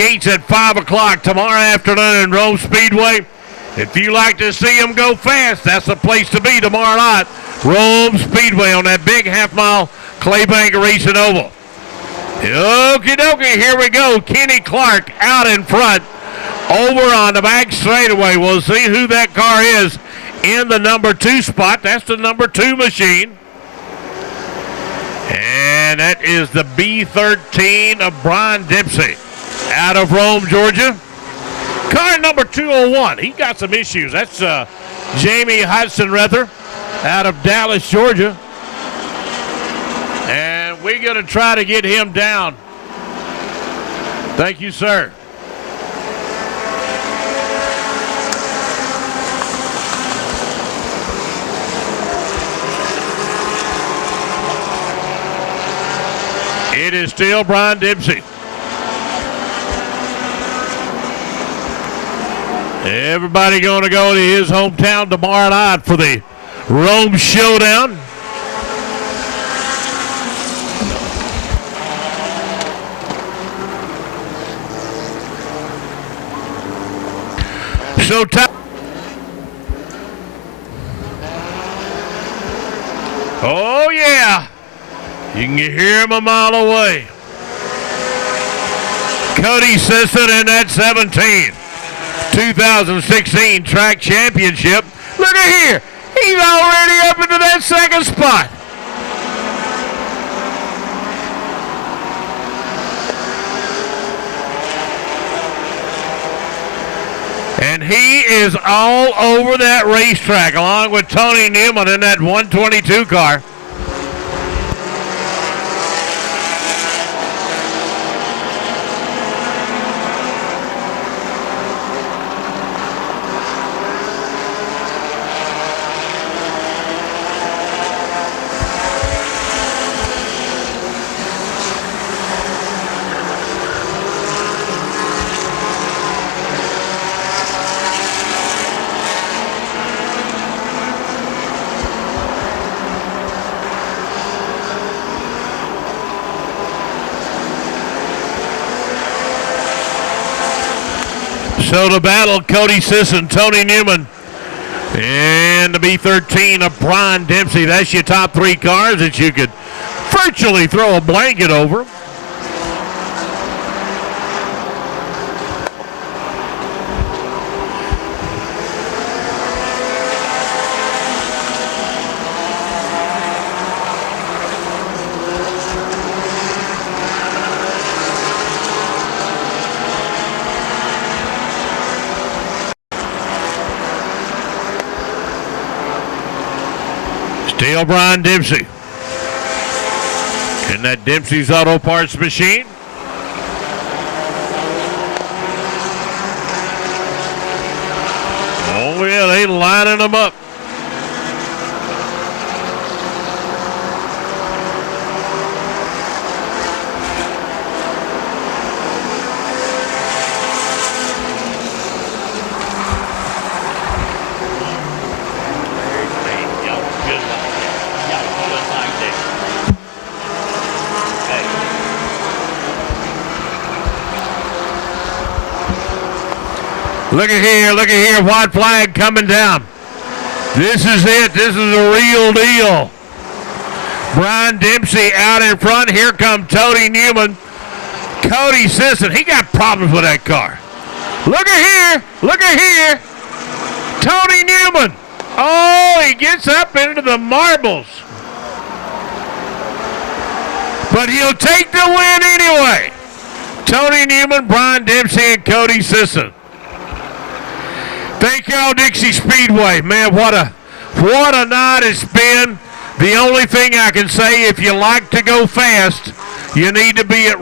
gates at 5 o'clock tomorrow afternoon in Rome Speedway. If you like to see them go fast, that's the place to be tomorrow night. Rome Speedway on that big half-mile Claybank Racing Oval. Okie dokie, here we go. Kenny Clark out in front. Over on the back straightaway. We'll see who that car is in the number 2 spot. That's the number 2 machine. And that is the B13 of Brian Dempsey out of Rome, Georgia. Car number 201. He got some issues. That's Jamie Hudson-Rether out of Dallas, Georgia. And we're going to try to get him down. Thank you, sir. It is still Brian Dempsey. Everybody going to go to his hometown tomorrow night for the Rome Showdown. So oh yeah, you can hear him a mile away. Cody Sisson in that 17, 2016 track championship. Look at here, he's already up into that second spot. And he is all over that racetrack along with Tony Newman in that 122 car. So the battle, Cody Sisson, Tony Newman, and the B13 of Brian Dempsey. That's your top 3 cars that you could virtually throw a blanket over. Still Brian Dempsey in that Dempsey's Auto Parts machine. Oh yeah, they lining them up. Look at here, white flag coming down. This is it, this is a real deal. Brian Dempsey out in front, here comes Tony Newman. Cody Sisson, he got problems with that car. Look at here. Tony Newman, oh, he gets up into the marbles. But he'll take the win anyway. Tony Newman, Brian Dempsey, and Cody Sisson. Thank y'all, Dixie Speedway. Man, what a night it's been. The only thing I can say, if you like to go fast, you need to be at